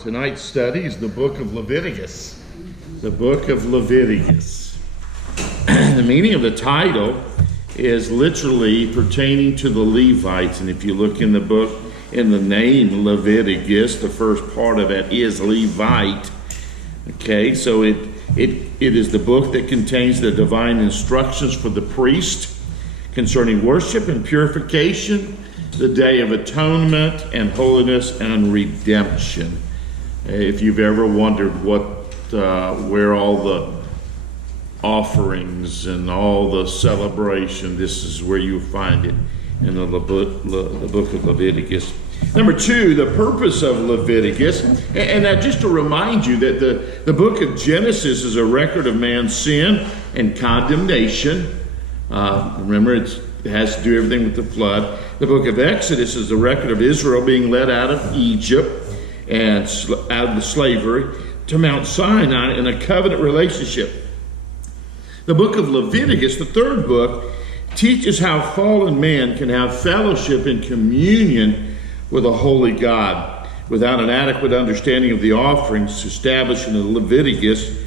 Tonight's study is the book of Leviticus. The book of Leviticus. The meaning of the title is literally pertaining to the Levites. And if you look in the book, in the name Leviticus, the first part of it is Levite. Okay, so it is the book that contains the divine instructions for the priest concerning worship and purification, the Day of Atonement, and holiness and redemption. If you've ever wondered where all the offerings and all the celebration, this is where you find it in the book of Leviticus. Number two, the purpose of Leviticus. And now just to remind you that the book of Genesis is a record of man's sin and condemnation. Remember, it has to do everything with the flood. The book of Exodus is the record of Israel being led out of Egypt and out of the slavery to Mount Sinai in a covenant relationship. The book of Leviticus, the third book, teaches how fallen man can have fellowship and communion with a holy God. Without an adequate understanding of the offerings established in Leviticus,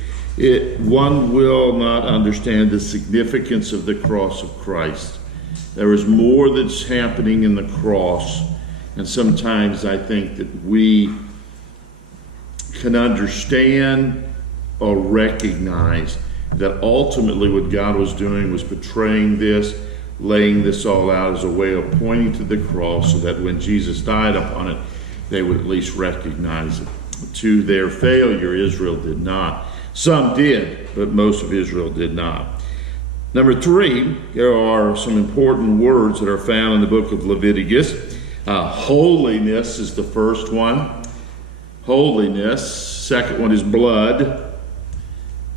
one will not understand the significance of the cross of Christ. There is more that's happening in the cross, and sometimes I think that we can understand or recognize that ultimately what God was doing was portraying this, laying this all out as a way of pointing to the cross so that when Jesus died upon it, they would at least recognize it. To their failure, Israel did not. Some did, but most of Israel did not. Number three, there are some important words that are found in the book of Leviticus. Holiness is the first one. Holiness. Second one is blood.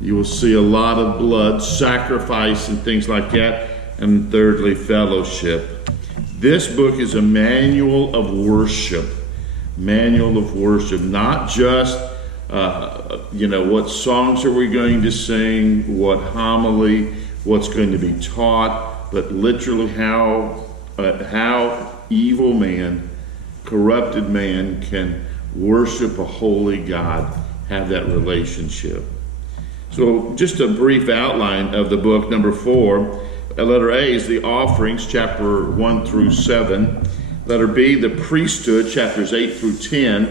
You will see a lot of blood, sacrifice, and things like that. And thirdly, fellowship. This book is a manual of worship. Manual of worship. Not just, what songs are we going to sing, what homily, what's going to be taught, but literally how evil man, corrupted man can worship a holy God, have that relationship. So just a brief outline of the book. Number 4, letter A is the offerings, chapter 1 through 7. Letter B, the priesthood, chapters 8 through 10.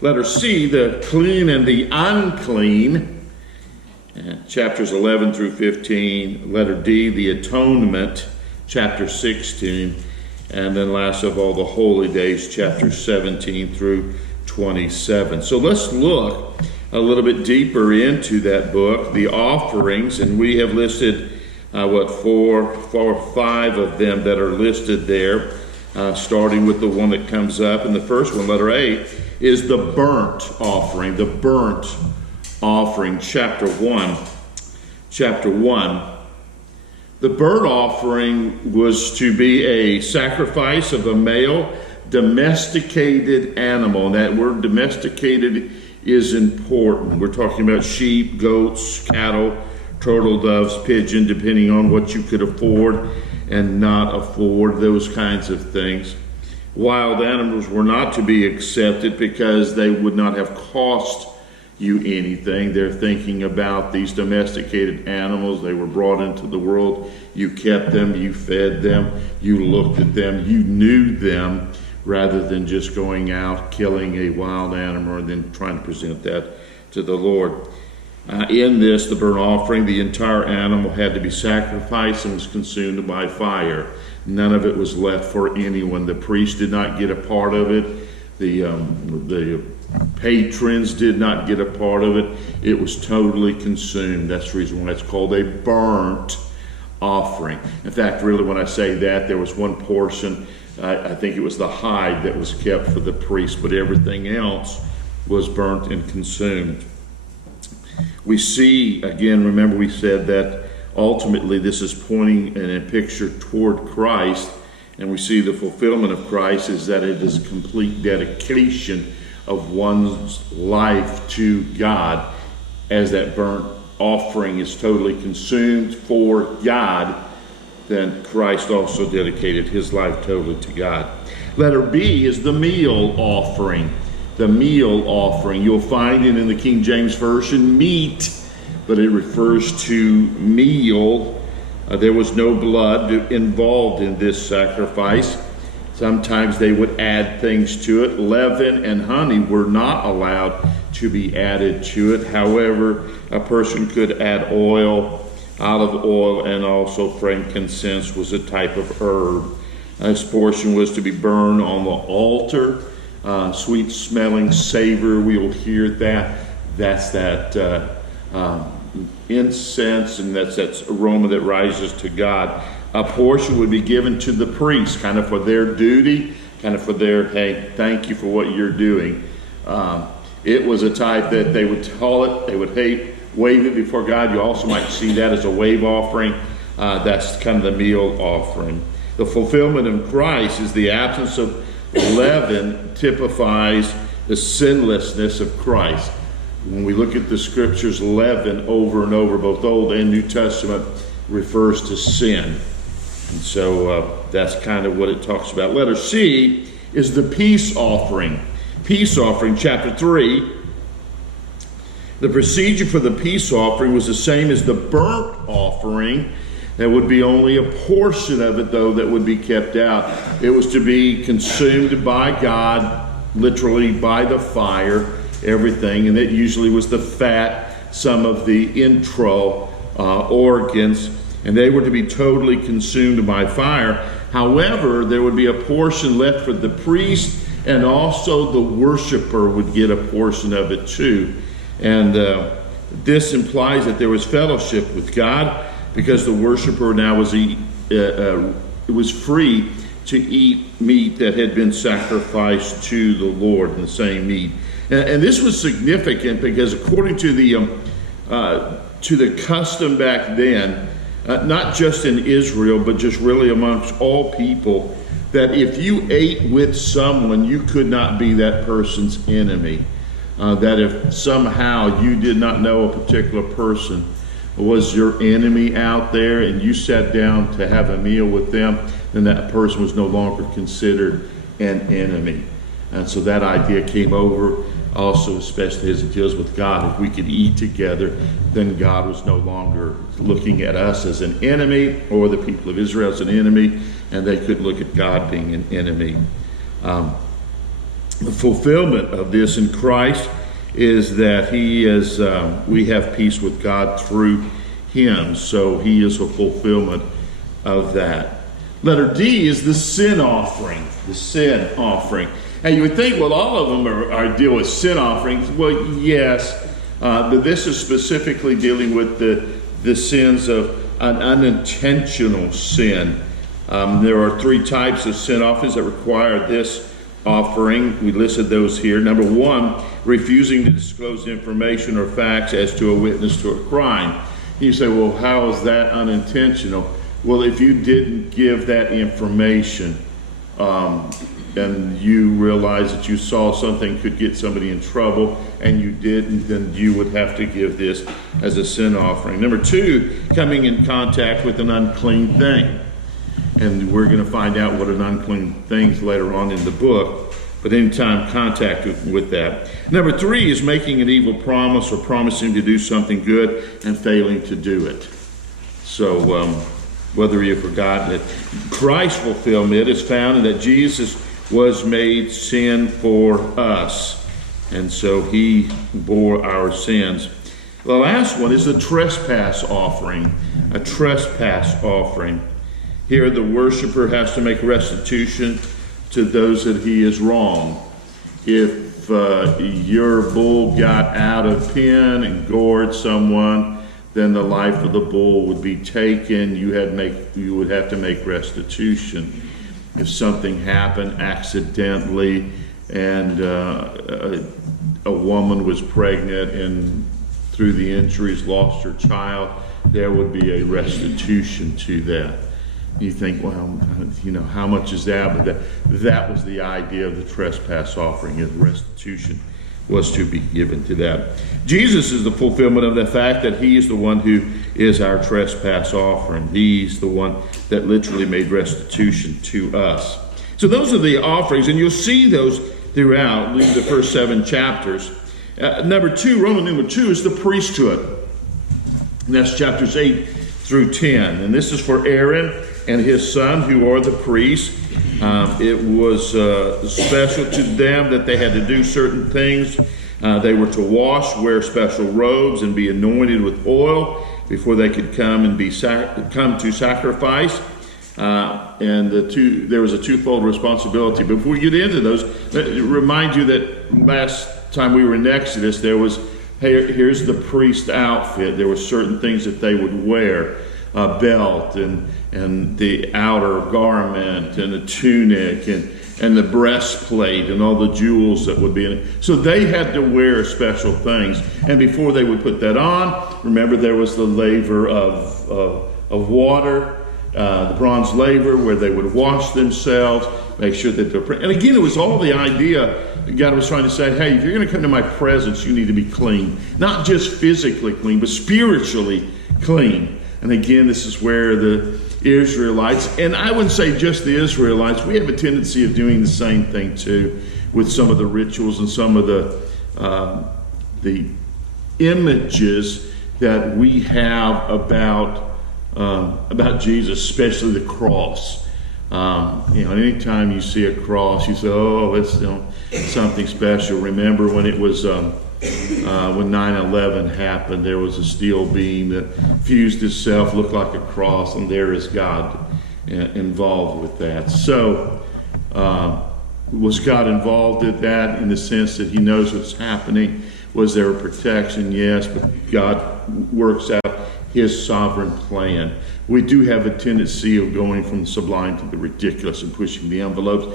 Letter C, the clean and the unclean, chapters 11 through 15. Letter D, the atonement, chapter 16. And then last of all, the holy days, chapters 17 through 27. So let's look a little bit deeper into that book, the offerings, and we have listed four or five of them that are listed there, starting with the one that comes up. And the first one, letter A, is the burnt offering. The burnt offering, chapter 1. Chapter 1. The burnt offering was to be a sacrifice of a male domesticated animal. And that word domesticated is important. We're talking about sheep, goats, cattle, turtle doves, pigeon, depending on what you could afford and not afford, those kinds of things. Wild animals were not to be accepted because they would not have cost you anything. They're thinking about these domesticated animals. They were brought into the world. You kept them, you fed them, you looked at them, you knew them, rather than just going out, killing a wild animal and then trying to present that to the Lord. In this, the burnt offering, the entire animal had to be sacrificed and was consumed by fire. None of it was left for anyone. The priest did not get a part of it. The patrons did not get a part of it. It was totally consumed. That's the reason why it's called a burnt offering. In fact, really, when I say that, there was one portion, I think it was the hide that was kept for the priest, but everything else was burnt and consumed. We see, again, remember we said that ultimately this is pointing in a picture toward Christ, and we see the fulfillment of Christ is that it is a complete dedication of one's life to God, as that burnt offering is totally consumed for God. Then Christ also dedicated his life totally to God. Letter B is the meal offering. the meal offering. You'll find it in the King James Version, meat, but it refers to meal. There was no blood involved in this sacrifice. Sometimes they would add things to it. Leaven and honey were not allowed to be added to it. However, a person could add oil, olive oil, and also frankincense was a type of herb. This portion was to be burned on the altar. Sweet smelling savor, we will hear that. That's that incense, and that's that aroma that rises to God. A portion would be given to the priest, kind of for their duty, kind of for their, hey, thank you for what you're doing. It was a type that they would call it, they would wave it before God. You also might see that as a wave offering. That's kind of the meal offering. The fulfillment of Christ is the absence of leaven, typifies the sinlessness of Christ. When we look at the scriptures, leaven over and over, both Old and New Testament, refers to sin. And so that's kind of what it talks about. Letter C is the peace offering. Peace offering, chapter 3. The procedure for the peace offering was the same as the burnt offering. There would be only a portion of it, though, that would be kept out. It was to be consumed by God, literally by the fire, everything. And it usually was the fat, some of the intro organs, and they were to be totally consumed by fire. However, there would be a portion left for the priest, and also the worshiper would get a portion of it too. And this implies that there was fellowship with God, because the worshiper now was free to eat meat that had been sacrificed to the Lord, in the same meat. And this was significant because according to the custom back then, not just in Israel, but just really amongst all people, that if you ate with someone, you could not be that person's enemy. That if somehow you did not know a particular person was your enemy out there and you sat down to have a meal with them, then that person was no longer considered an enemy. And so that idea came over also, especially as it deals with God. If we could eat together, then God was no longer looking at us as an enemy, or the people of Israel as an enemy, and they could look at God being an enemy. The fulfillment of this in Christ is that we have peace with God through him. So he is a fulfillment of that. Letter D is the sin offering. The sin offering. And you would think, well, all of them are deal with sin offerings. Well, yes, but this is specifically dealing with the sins of an unintentional sin. There are 3 types of sin offerings that require this offering. We listed those here. Number 1, refusing to disclose information or facts as to a witness to a crime. You say, well, how is that unintentional? Well, if you didn't give that information and you realize that you saw something could get somebody in trouble and you didn't, then you would have to give this as a sin offering. Number 2, coming in contact with an unclean thing. And we're going to find out what an unclean thing is later on in the book, but anytime contact with that. Number 3 is making an evil promise or promising to do something good and failing to do it. So whether you forgot that Christ's fulfillment is found in that Jesus was made sin for us, and so he bore our sins. The last one is the trespass offering, a trespass offering. Here the worshiper has to make restitution to those that he is wrong. If your bull got out of pen and gored someone, then the life of the bull would be taken. You would have to make restitution. If something happened accidentally and a woman was pregnant and through the injuries lost her child, there would be a restitution to that. You think, well, how much is that? But that was the idea of the trespass offering, and restitution was to be given to that. Jesus is the fulfillment of the fact that he is the one who is our trespass offering. He's the one that literally made restitution to us. So those are the offerings, and you'll see those throughout the first 7 chapters. Number 2, Roman numeral 2, is the priesthood. And that's chapters 8 through 10. And this is for Aaron and his son, who are the priests. It was special to them that they had to do certain things. They were to wash, wear special robes, and be anointed with oil before they could come and come to sacrifice. And there was a twofold responsibility. Before we get into those, remind you that last time we were in Exodus, there was, hey, here's the priest outfit. There were certain things that they would wear, a belt and the outer garment and a tunic and the breastplate and all the jewels that would be in it. So they had to wear special things. And before they would put that on, remember there was the laver of water, the bronze laver, where they would wash themselves, make sure that they're... And again, it was all the idea that God was trying to say, hey, if you're going to come to my presence, you need to be clean. Not just physically clean, but spiritually clean. And again, this is where the Israelites, and I wouldn't say just the Israelites, we have a tendency of doing the same thing too with some of the rituals and some of the images that we have about Jesus, especially the cross. Anytime you see a cross, you say, oh, it's something special. Remember when it was when 9/11 happened, there was a steel beam that fused itself, looked like a cross, and there is God involved with that. So was God involved in that in the sense that he knows what's happening? Was there a protection? Yes, but God works out his sovereign plan. We do have a tendency of going from the sublime to the ridiculous and pushing the envelopes.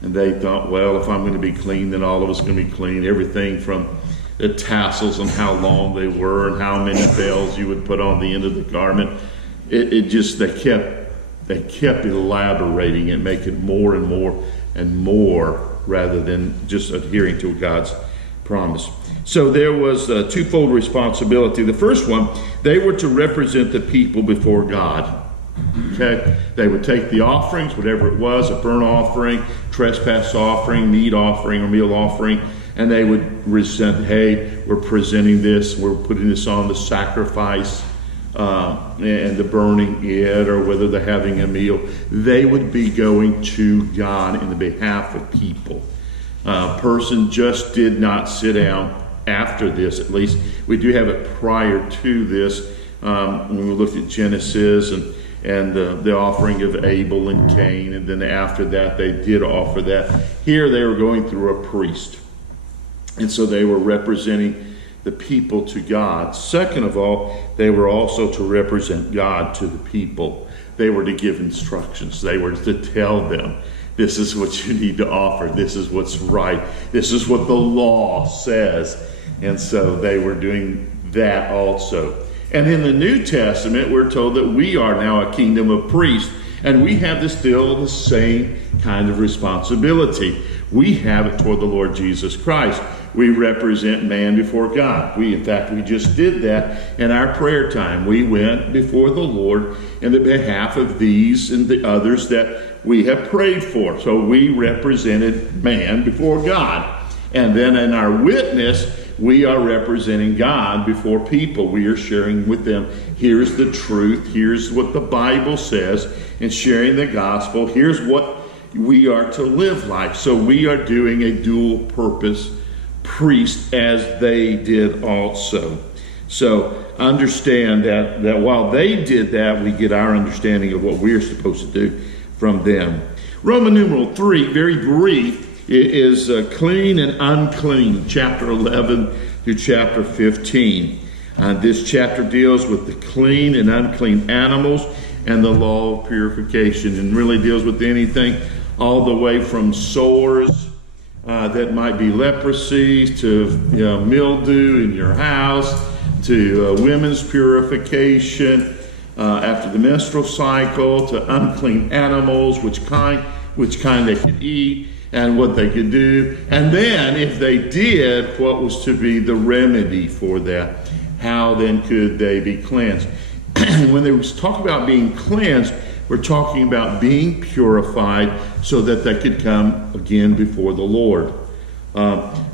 And they thought, well, if I'm going to be clean, then all of us are going to be clean. Everything from the tassels and how long they were and how many bells you would put on the end of the garment. They kept elaborating and making more and more and more rather than just adhering to God's promise. So there was a twofold responsibility. The first one, they were to represent the people before God. Okay? They would take the offerings, whatever it was, a burnt offering, trespass offering, meat offering, or meal offering, and they would present, hey, we're presenting this, we're putting this on the sacrifice and the burning it, or whether they're having a meal. They would be going to God in the behalf of people. A person just did not sit down after this, at least. We do have it prior to this. When we looked at Genesis and the offering of Abel and Cain, and then after that they did offer that. Here they were going through a priest. And so they were representing the people to God. Second of all, they were also to represent God to the people. They were to give instructions. They were to tell them, this is what you need to offer. This is what's right. This is what the law says. And so they were doing that also. And in the New Testament, we're told that we are now a kingdom of priests. And we have still the same kind of responsibility. We have it toward the Lord Jesus Christ. We represent man before God. In fact, we just did that in our prayer time. We went before the Lord in the behalf of these and the others that we have prayed for. So we represented man before God. And then in our witness, we are representing God before people. We are sharing with them, here's the truth, here's what the Bible says, and sharing the gospel. Here's what we are to live like. So we are doing a dual purpose priest as they did also. So understand that while they did that, we get our understanding of what we're supposed to do from them. Roman numeral 3, very brief, is clean and unclean, chapter 11 through chapter 15. This chapter deals with the clean and unclean animals and the law of purification, and really deals with anything all the way from sores that might be leprosy to mildew in your house, to women's purification after the menstrual cycle, to unclean animals, which kind they could eat and what they could do. And then if they did, what was to be the remedy for that? How then could they be cleansed? When they talk about being cleansed, we're talking about being purified so that they could come again before the Lord.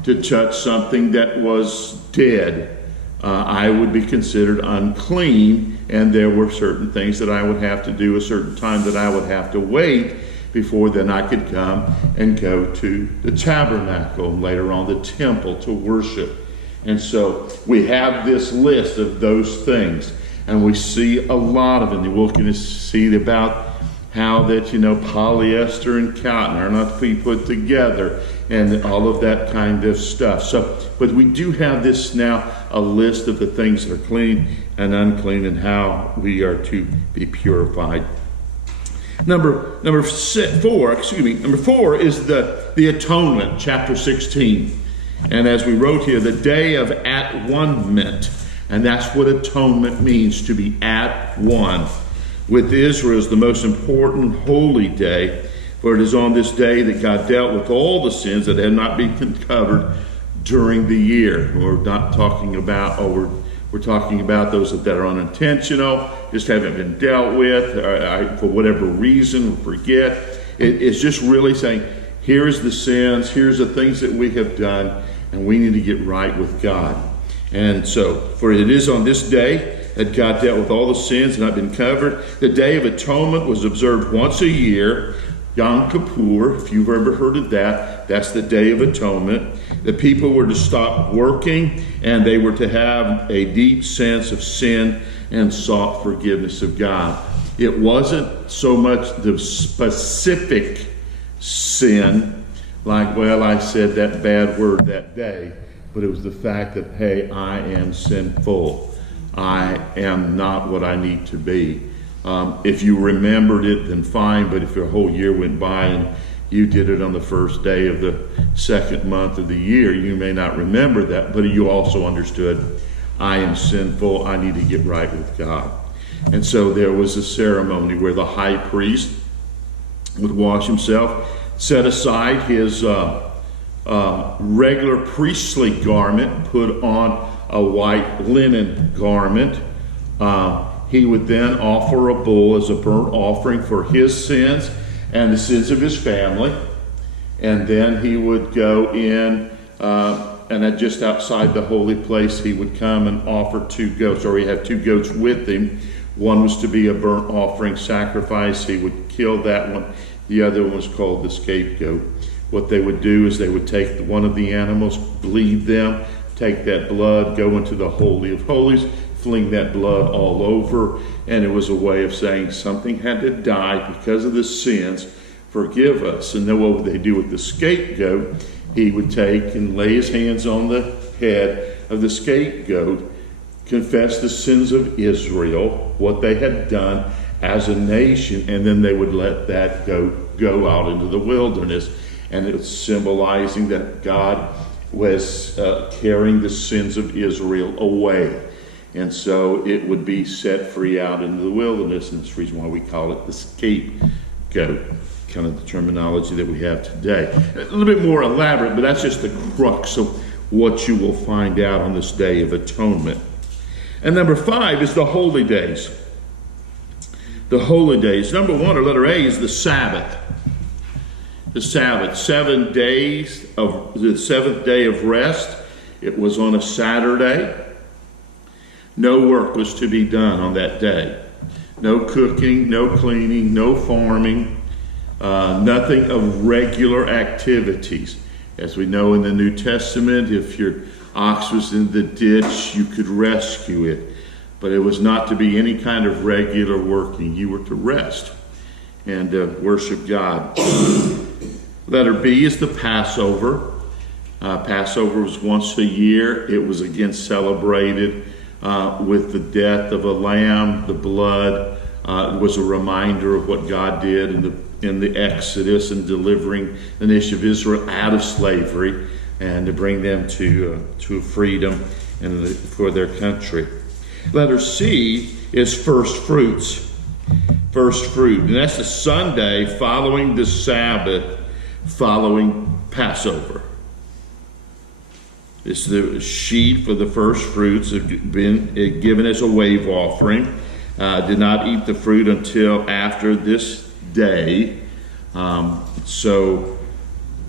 to touch something that was dead, I would be considered unclean, and there were certain things that I would have to do, a certain time that I would have to wait before then I could come and go to the tabernacle and later on the temple to worship. And so we have this list of those things, and we see a lot of it. And we're going to see about how that, polyester and cotton are not to be put together and all of that kind of stuff. So, but we do have this now, a list of the things that are clean and unclean and how we are to be purified. Number four is the atonement, chapter 16. And as we wrote here, the day of at one-ment. And that's what atonement means, to be at one with Israel. Is the most important holy day, for it is on this day that God dealt with all the sins that had not been covered during the year. We're not talking about, we're talking about those that are unintentional, just haven't been dealt with, for whatever reason, forget. It's just really saying, here's the sins, here's the things that we have done, and we need to get right with God. And so, for it is on this day that God dealt with all the sins that have been covered. The Day of Atonement was observed once a year. Yom Kippur, if you've ever heard of that, that's the Day of Atonement. The people were to stop working, and they were to have a deep sense of sin and sought forgiveness of God. It wasn't so much the specific sin, like, well, I said that bad word that day, but it was the fact that, hey, I am sinful. I am not what I need to be. If you remembered it, then fine, but if your whole year went by and you did it on the first day of the second month of the year, you may not remember that, but you also understood, I am sinful, I need to get right with God. And so there was a ceremony where the high priest would wash himself, set aside his regular priestly garment, put on a white linen garment. He would then offer a bull as a burnt offering for his sins and the sins of his family. And then he would go in, and just outside the holy place, he would come and offer 2 goats, or he had 2 goats with him. One was to be a burnt offering sacrifice. He would kill that one. The other one was called the scapegoat. What they would do is they would take one of the animals, bleed them, take that blood, go into the Holy of Holies, fling that blood all over, and it was a way of saying something had to die because of the sins. Forgive us. And then what would they do with the scapegoat? He would take and lay his hands on the head of the scapegoat, confess the sins of Israel, what they had done as a nation, and then they would let that goat go out into the wilderness. And it was symbolizing that God was carrying the sins of Israel away. And so it would be set free out into the wilderness, and that's the reason why we call it the scapegoat, kind of the terminology that we have today. A little bit more elaborate, but that's just the crux of what you will find out on this Day of Atonement. And number 5 is the holy days. The holy days. Number 1, or letter A, is the Sabbath. The Sabbath, 7 days of the 7th day of rest. It was on a Saturday. No work was to be done on that day. No cooking, no cleaning, no farming, nothing of regular activities. As we know in the New Testament, if your ox was in the ditch, you could rescue it. But it was not to be any kind of regular working. You were to rest and worship God. Letter B is the Passover. Passover was once a year. It was again celebrated with the death of a lamb. The blood was a reminder of what God did in the Exodus and delivering the nation of Israel out of slavery and to bring them to freedom and for their country. Letter C is first fruits. First fruit. And that's the Sunday following the Sabbath, following Passover. It's the sheet for the first fruits have been given as a wave offering. Did not eat the fruit until after this day. So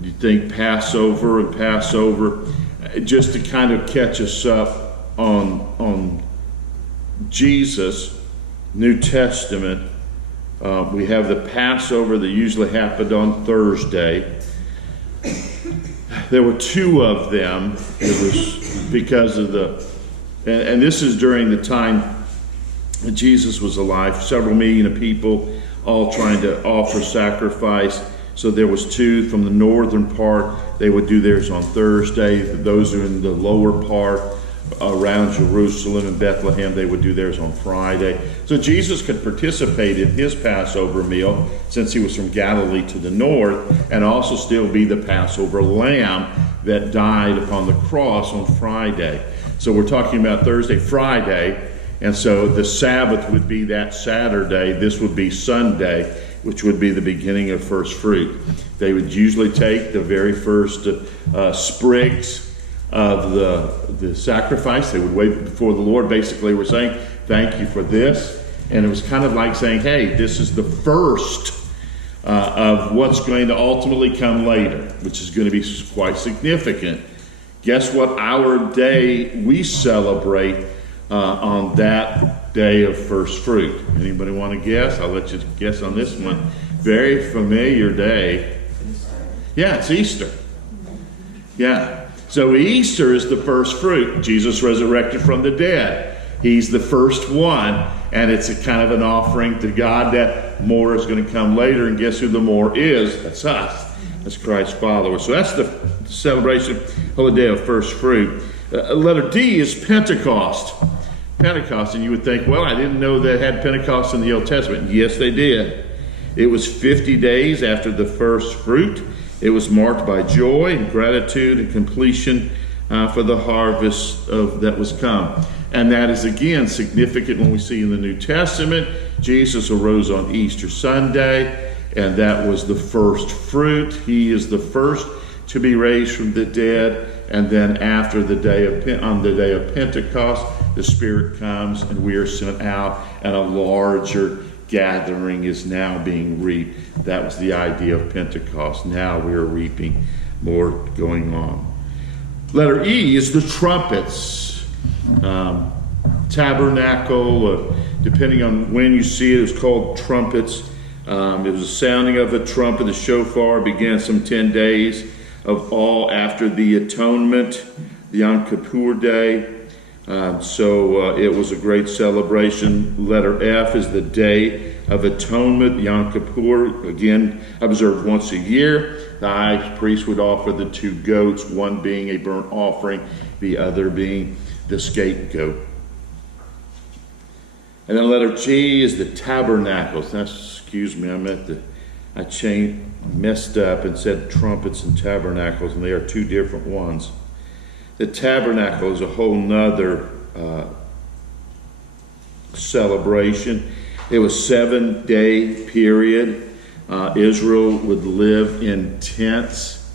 You think Passover and Passover, just to kind of catch us up on Jesus, New Testament. We have the Passover that usually happened on Thursday. There were two of them. It was because of and this is during the time that Jesus was alive. Several million of people all trying to offer sacrifice. So there was two from the northern part. They would do theirs on Thursday. Those who are in the lower part around Jerusalem and Bethlehem, they would do theirs on Friday. So Jesus could participate in his Passover meal since he was from Galilee to the north, and also still be the Passover lamb that died upon the cross on Friday. So we're talking about Thursday, Friday, and so the Sabbath would be that Saturday. This would be Sunday, which would be the beginning of first fruit. They would usually take the very first sprigs of the sacrifice. They would wait before the Lord. Basically, we're saying, thank you for this. And it was kind of like saying, hey, this is the first of what's going to ultimately come later, which is going to be quite significant. Guess what our day we celebrate on that day of first fruit? Anybody want to guess? I'll let you guess on this one. Very familiar day. Yeah, it's Easter. Yeah. So Easter is the first fruit. Jesus resurrected from the dead. He's the first one, and it's a kind of an offering to God. That more is going to come later, and guess who the more is? That's us. That's Christ's followers. So that's the celebration of the day of first fruit. Letter D is Pentecost. Pentecost, and you would think, well, I didn't know they had Pentecost in the Old Testament. Yes, they did. It was 50 days after the first fruit. It was marked by joy and gratitude and completion for the harvest that was come. And that is again significant when we see in the New Testament, Jesus arose on Easter Sunday, and that was the first fruit. He is the first to be raised from the dead. And then after on the day of Pentecost, the Spirit comes and we are sent out, and a larger gathering is now being reaped. That was the idea of Pentecost. Now we are reaping more going on. Letter E is the trumpets. Tabernacle, depending on when you see it, was called trumpets. It was the sounding of a trumpet. The shofar began some 10 days of all after the atonement, the Yom Kippur day. So it was a great celebration. Letter F is the Day of Atonement, Yom Kippur, again observed once a year. The high priest would offer the two goats, one being a burnt offering, the other being the scapegoat. And then letter G is the Tabernacles. Now, excuse me, I messed up and said trumpets and tabernacles, and they are two different ones. The tabernacle is a whole nother celebration. It was a 7-day period. Israel would live in tents.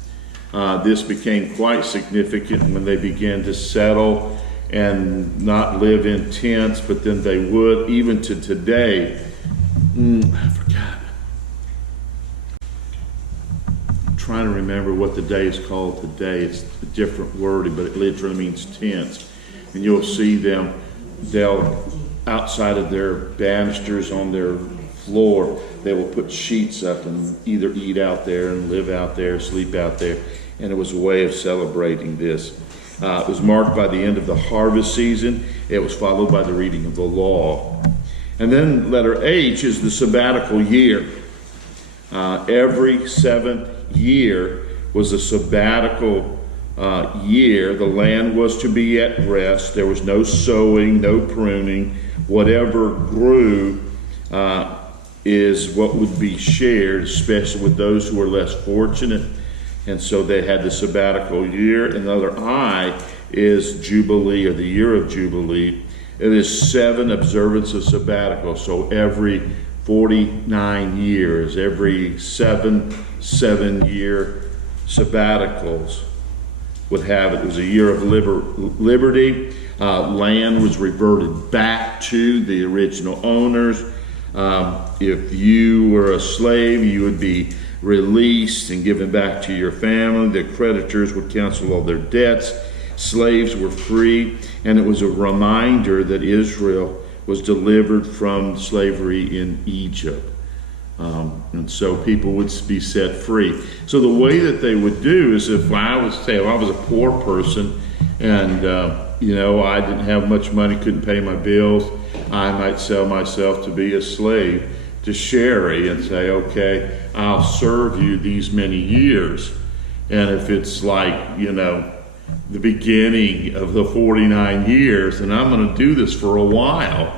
This became quite significant when they began to settle and not live in tents, but then they would, even to today. I forgot. Trying to remember what the day is called today. It's a different word, but it literally means tents. And you'll see them, they'll, outside of their banisters on their floor, they will put sheets up and either eat out there and live out there, sleep out there. And it was a way of celebrating this. It was marked by the end of the harvest season. It was followed by the reading of the law. And then letter H is the sabbatical year. Every seventh year was a sabbatical year. The land was to be at rest. There was no sowing, no pruning. Whatever grew is what would be shared, especially with those who were less fortunate. And so they had the sabbatical year. Another I is Jubilee, or the year of Jubilee. It is 7 observance of sabbatical. So every 49 years, every 7-year sabbaticals would have it. It was a year of liberty. Land was reverted back to the original owners. If you were a slave, you would be released and given back to your family. The creditors would cancel all their debts. Slaves were free, and it was a reminder that Israel was delivered from slavery in Egypt. And so people would be set free. So the way that they would do is, if I was a poor person and I didn't have much money, couldn't pay my bills, I might sell myself to be a slave to Sherry and say, okay, I'll serve you these many years. And if it's like, the beginning of the 49 years, and I'm going to do this for a while.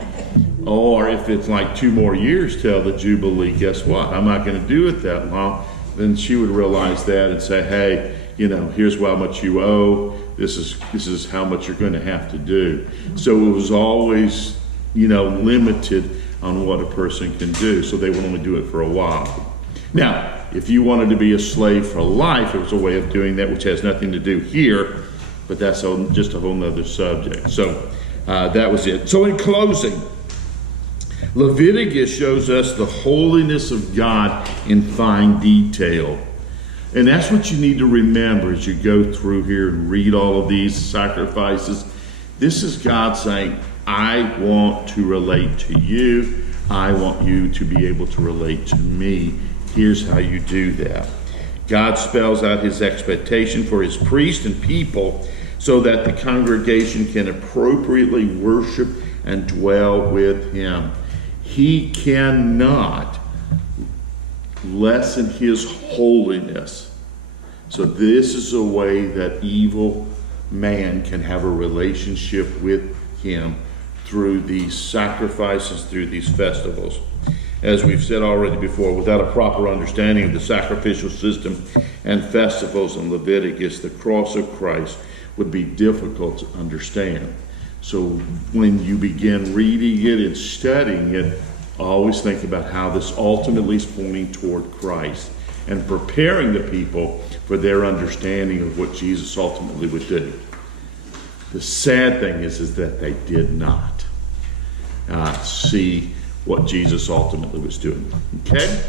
Or if it's like 2 more years till the Jubilee, guess what? I'm not going to do it that long. Then she would realize that and say, hey, here's how much you owe. This is how much you're going to have to do. So it was always, limited on what a person can do. So they would only do it for a while. Now, if you wanted to be a slave for life, it was a way of doing that, which has nothing to do here, but that's just a whole nother subject. So that was it. So in closing, Leviticus shows us the holiness of God in fine detail. And that's what you need to remember as you go through here and read all of these sacrifices. This is God saying, I want to relate to you. I want you to be able to relate to me. Here's how you do that. God spells out his expectation for his priest and people so that the congregation can appropriately worship and dwell with him. He cannot lessen his holiness. So this is a way that evil man can have a relationship with him through these sacrifices, through these festivals. As we've said already before, without a proper understanding of the sacrificial system and festivals in Leviticus, the cross of Christ would be difficult to understand. So when you begin reading it and studying it, always think about how this ultimately is pointing toward Christ and preparing the people for their understanding of what Jesus ultimately would do. The sad thing is that they did not see what Jesus ultimately was doing. Okay?